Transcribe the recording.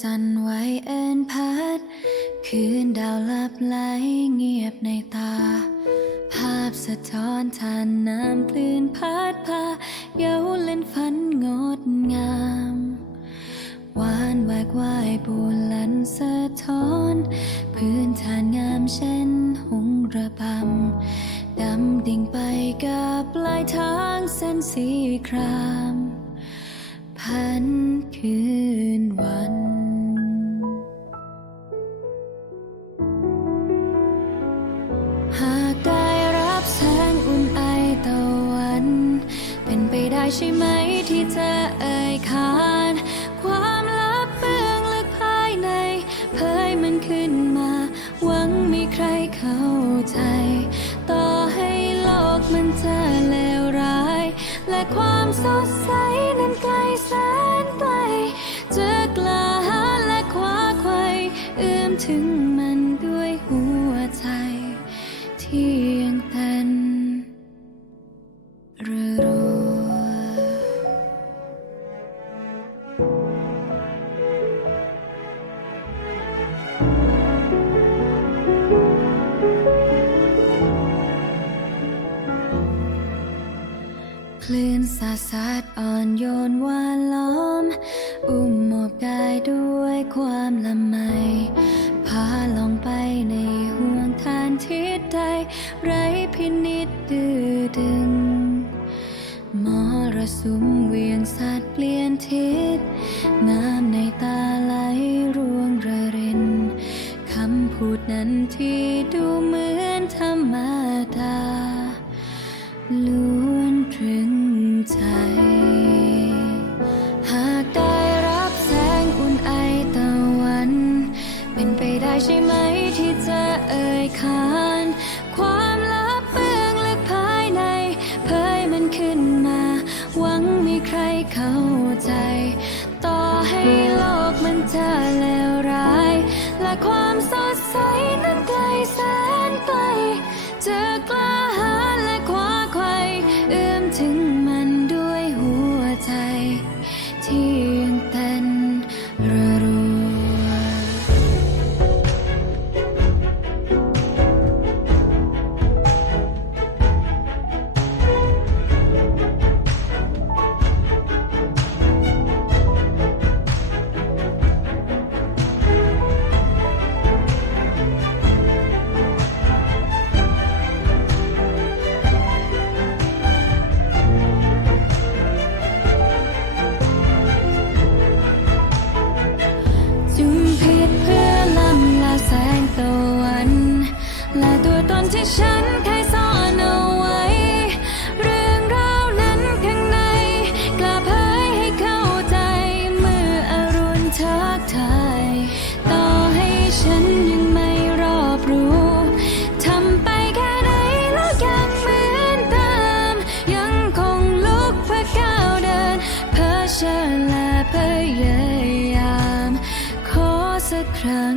สั่นไหวเอ็นพัด คืนดาวลับไหลเงียบในตา ภาพสะท้อนทานน้ำคลื่นพัดพาเย้าเล่นฝันงดงามหวานแหวกว่ายปูลันสะท้อน พื้นฐานงามเช่นหงระบำดำดิ่งไปกับปลายทางเส้นสีคราม พันคืน ใช่ไหมที่จะเอ่ยขาน ความลับเบื้องลึกภายใน เผยมันขึ้นมา หวังมีใครเข้าใจ ต่อให้โลกมันจะเลวร้าย และความสดใสนั้นไกลแสนไกลจะกล้าหาและคว้าไขว่เอื้อมถึง คลื่นสาสาดอ่อนโยนหวานล้อม อุ้มหมอบกายด้วยความละไม พาลองไปในห่วงทานทิศใด ไรพินิจดื้อดึงมรสุมเวียงสัตว์เปลี่ยนทิศ น้ำในตาไหลร่วงระริน คำพูดนั้นที่ดูเหมือนธรรมดา ล้วนตรึงใจ หากได้รับแสงอุ่นไอตะวัน เป็นไปได้ใช่ไหมที่จะเอ่ยขานความ ที่ฉันเคยซ่อนเอาไว้ เรื่องราวนั้นข้างใน กล้าเผยให้เข้าใจ เมื่ออรุณทักทาย ต่อให้ฉันยังไม่รอบรู้ ทำไปแค่ไหนแล้วยังเหมือนเดิม ยังคงลุกเพื่อก้าวเดิน เพื่อเชิญและพยายาม ขอสักครั้ง